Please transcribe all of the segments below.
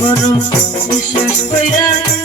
বড় বিশ্বাস কইরা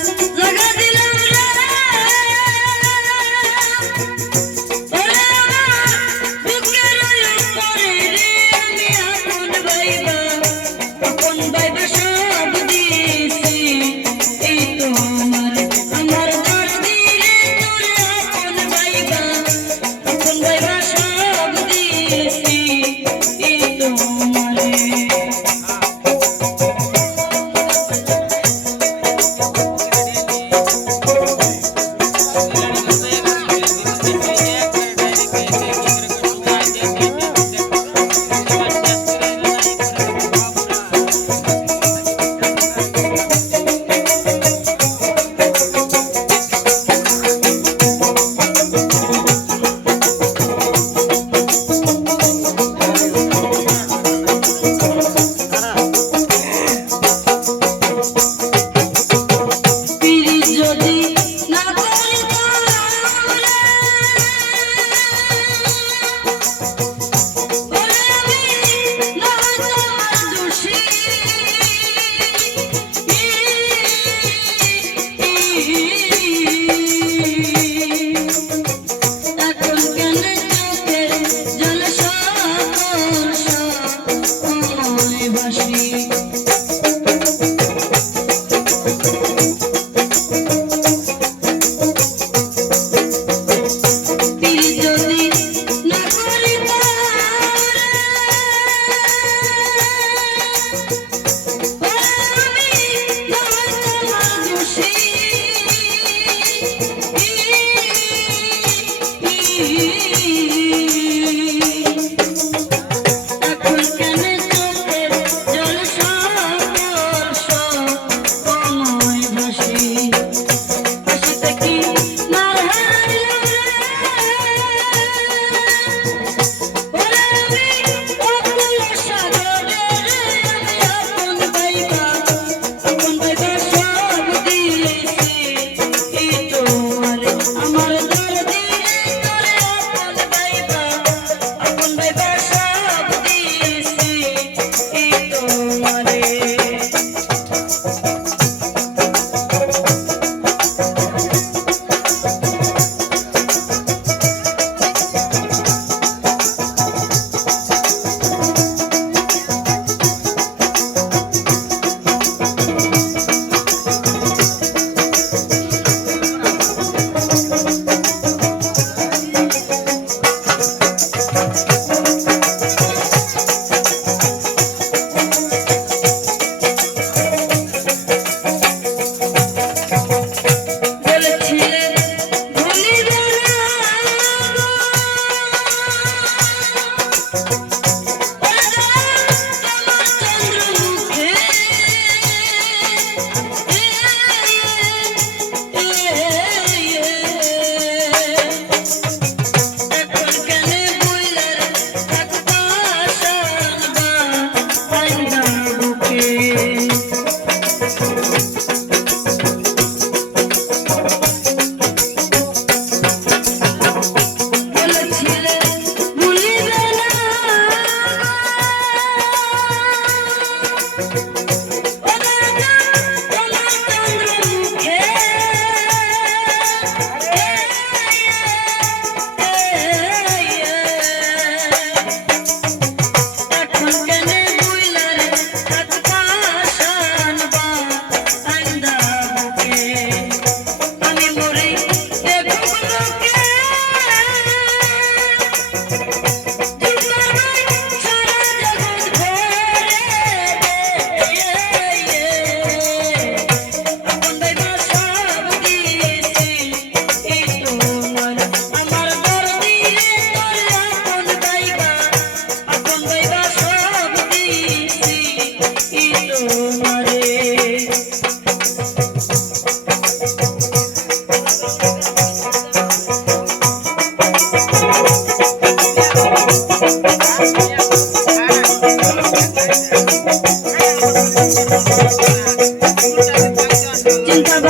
চিন্তা